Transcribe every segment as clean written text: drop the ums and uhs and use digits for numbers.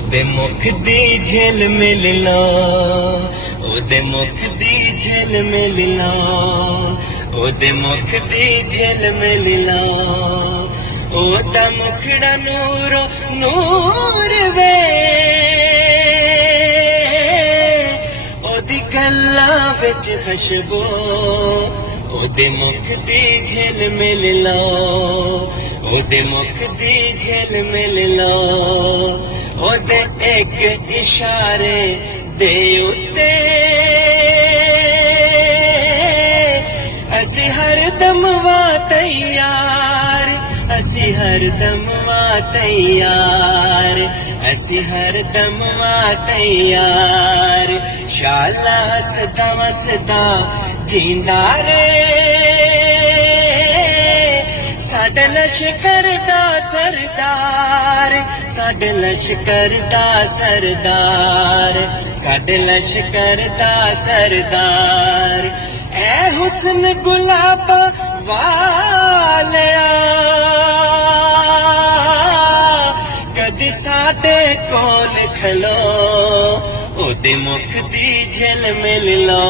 ओदे मुख दी झिल मिल लो, ओदे मुख दी झिल मिल लो, ओदे मुख दी झिल मिल लो। ओदा मुखड़ा नूरो नूर वे, ओदी गल्लां विच खुशबू, ओदे मुख दी झिल मिल लो, ओदे मुख दी झिल मिल लो। ओदे एक इशारे दे उत्ते असी हरदम वा तैयार, असी हरदम वा तैयार, असी हरदम वा तैयार। शाला हसदा वसदा जींदा रे, साडे लश्कर दा सरदार, साडे लश्कर दा सरदार, साडे लश्कर दा सरदार। ऐ हुस्न गुलाबा वालिया कदी साडे कोल खलो, ओदे मुख दी झिल मिल लो,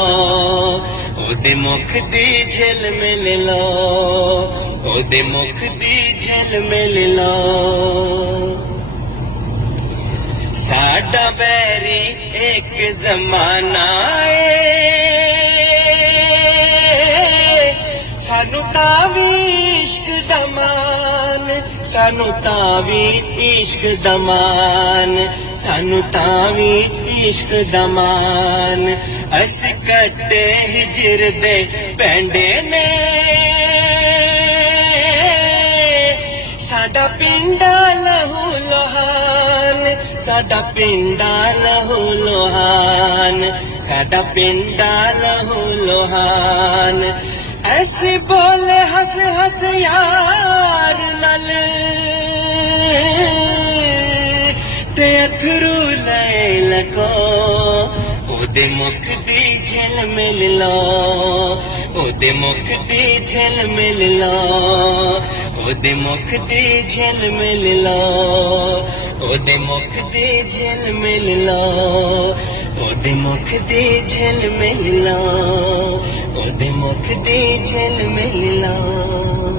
ओदे मुख दी झिल मिल लो, ओदे मुख दी झिल मिल लो। साडा बैरी एक जमाना सानू तावी इश्क दमान, सानू तावी इश्क दमान, सानू तावी इश्क दमान। अस कट्टे हिजर दे पैंडे ने, साडा पिंडा लहू लोहान, साडा पिंडा लहू लोहान, साडा पिंडा लहू लोहान। ऐसे बोले हंस हंस यार नल ते अथरू ले लको, ओदे मुख दी झिल मिल लो, ओदे मुख दी झिल मिल लो, ओदे मुख दी झिल मिल लो, ओदे मुख दी झिल मिल लो, ओदे मुख दी झिल मिल लो, ओदे मुख दी झिल मिल लो।